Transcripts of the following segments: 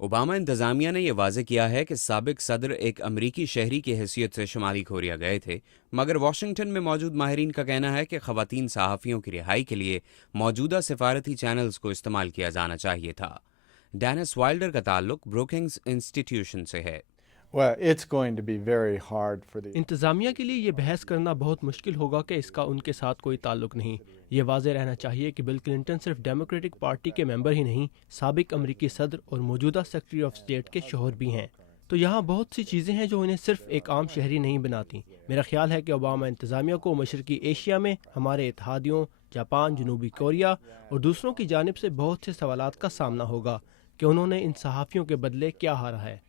Obama इंतज़ामिया ने यह वाज़ेह किया है कि साबिक सदर एक अमरीकी शहरी की हैसियत से शुमाली कोरिया गए थे, मगर वाशिंगटन में मौजूद माहिरीन का कहना है कि ख़वातीन सहाफ़ियों की रिहाई के लिए मौजूदा सिफारती चैनल्स को इस्तेमाल किया जाना चाहिए था। डेनिस वाइल्डर का ताल्लुक ब्रुकिंग्स इंस्टीट्यूशन से है। Well, it's going to be very hard for the इंतज़ामिया के लिए ये बहस करना बहुत मुश्किल होगा कि इसका उनके साथ कोई ताल्लुक नहीं। ये वाज़ेह रहना चाहिए कि बिल क्लिंटन सिर्फ डेमोक्रेटिक पार्टी के मेंबर ही नहीं, साबिक अमरीकी सदर और मौजूदा सेक्रेटरी ऑफ स्टेट के शोहर भी हैं। तो यहाँ बहुत सी चीज़ें हैं जो उन्हें सिर्फ एक आम शहरी नहीं बनाती। मेरा ख्याल है कि ओबामा इंतज़ामिया को मशरकी एशिया में हमारे इत्तेहादियों जापान, जनूबी कोरिया और दूसरों की जानिब से बहुत से सवालात का सामना होगा कि उन्होंने इन सहाफ़ियों के बदले क्या हारा है।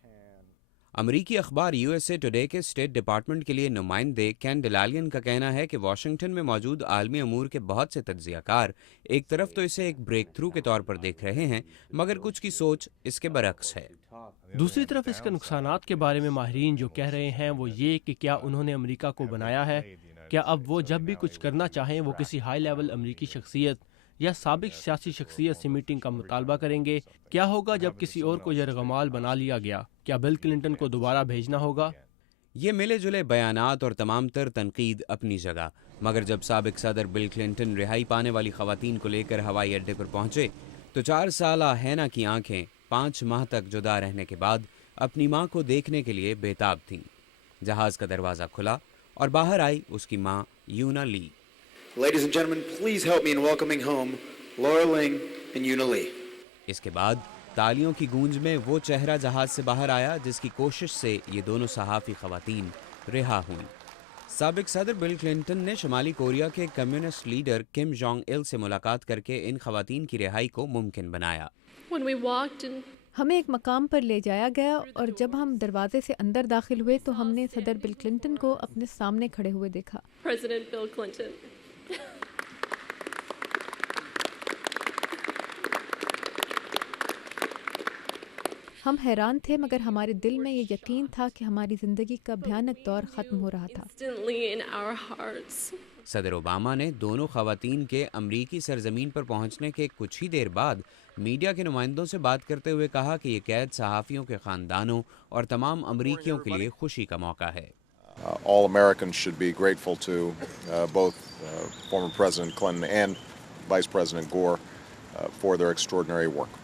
अमरीकी अखबार यूएसए टुडे के स्टेट डिपार्टमेंट के लिए नुमाइंदे कैन डिलालियन का कहना है कि वाशिंगटन में मौजूद आलमी अमूर के बहुत से तज्जियाकार एक तरफ तो इसे एक ब्रेक थ्रू के तौर पर देख रहे हैं, मगर कुछ की सोच इसके बरक्स है। दूसरी तरफ इसके नुकसानात के बारे में माहिरीन जो कह रहे हैं वो ये कि क्या उन्होंने अमेरिका को बनाया है, क्या अब वो जब भी कुछ करना चाहें वो किसी हाई लेवल अमरीकी शख्सियत या साबिक सियासी शख्सियत से मीटिंग का मुतालबा करेंगे। क्या होगा जब किसी और को यरगमाल बना लिया गया, क्या बिल क्लिंटन को दोबारा भेजना होगा? ये मिले जुले बयानात और तमाम तर तनकीद अपनी जगह, मगर जब साबिक सदर बिल क्लिंटन रिहाई पाने वाली खवातीन को लेकर हवाई अड्डे पर पहुंचे तो 4 साला हैना की आंखें 5 माह तक जुदा रहने के बाद अपनी मां को देखने के लिए बेताब थीं। जहाज का दरवाज़ा खुला और बाहर आई उसकी मां यूना ली। Ladies and gentlemen, please help me in welcoming home Laura Ling and Una Lee. इसके बाद तालियों की गूंज में वो चेहरा जहाज से बाहर आया जिसकी कोशिश से ये दोनों सहाफ़ी खवातीन रिहा हुईं। साबिक सदर बिल क्लिंटन ने शुमाली कोरिया के communist leader Kim Jong Il से मुलाकात करके इन खवातीन की रिहाई को मुमकिन बनाया। हमें एक मकाम पर ले जाया गया और जब हम दरवाजे से अंदर दाखिल हुए तो हमने सदर बिल क्लिंटन को अपने सामने खड़े हुए देखा। President Bill Clinton. हम हैरान थे, मगर हमारे दिल में ये यकीन था कि हमारी ज़िंदगी का भयानक दौर ख़त्म हो रहा था। Instantly in our hearts. सदर ओबामा ने दोनों खवातीन के अमरीकी सरजमीन पर पहुंचने के कुछ ही देर बाद मीडिया के नुमाइंदों से बात करते हुए कहा कि ये कैद सहाफ़ियों के ख़ानदानों और तमाम अमरीकियों के लिए खुशी का मौका है। All Americans should be grateful to both former President Clinton and Vice President Gore for their extraordinary work.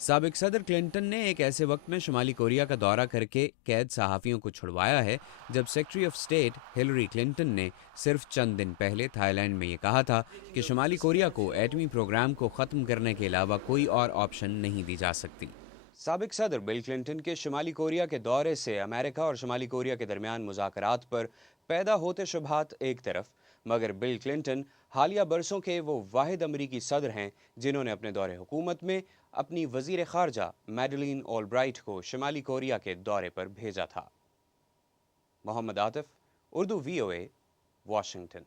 साबिक सदर क्लिंटन ने एक ऐसे वक्त में शुमाली कोरिया का दौरा करके कैद सहाफ़ियों को छुड़वाया है जब secretary of state Hillary Clinton ने सिर्फ चंद दिन पहले थाईलैंड में ये कहा था कि शुमाली कोरिया को एटमी प्रोग्राम को ख़त्म करने के अलावा कोई और ऑप्शन नहीं दी जा सकती। साबिक सदर बिल क्लिंटन के शुमाली कोरिया के दौरे से अमेरिका और शुमाली कोरिया के दरमियान मुज़ाकरात पर पैदा होते शुबहात एक तरफ, मगर बिल क्लिंटन हालिया बरसों के वो वाहिद अमरीकी सदर हैं जिन्होंने अपने दौरे हुकूमत में अपनी वज़ीर ख़ारजा मैडलिन ऑलब्राइट को शुमाली कोरिया के दौरे पर भेजा था। Mohammad Atif, Urdu VOA, Washington.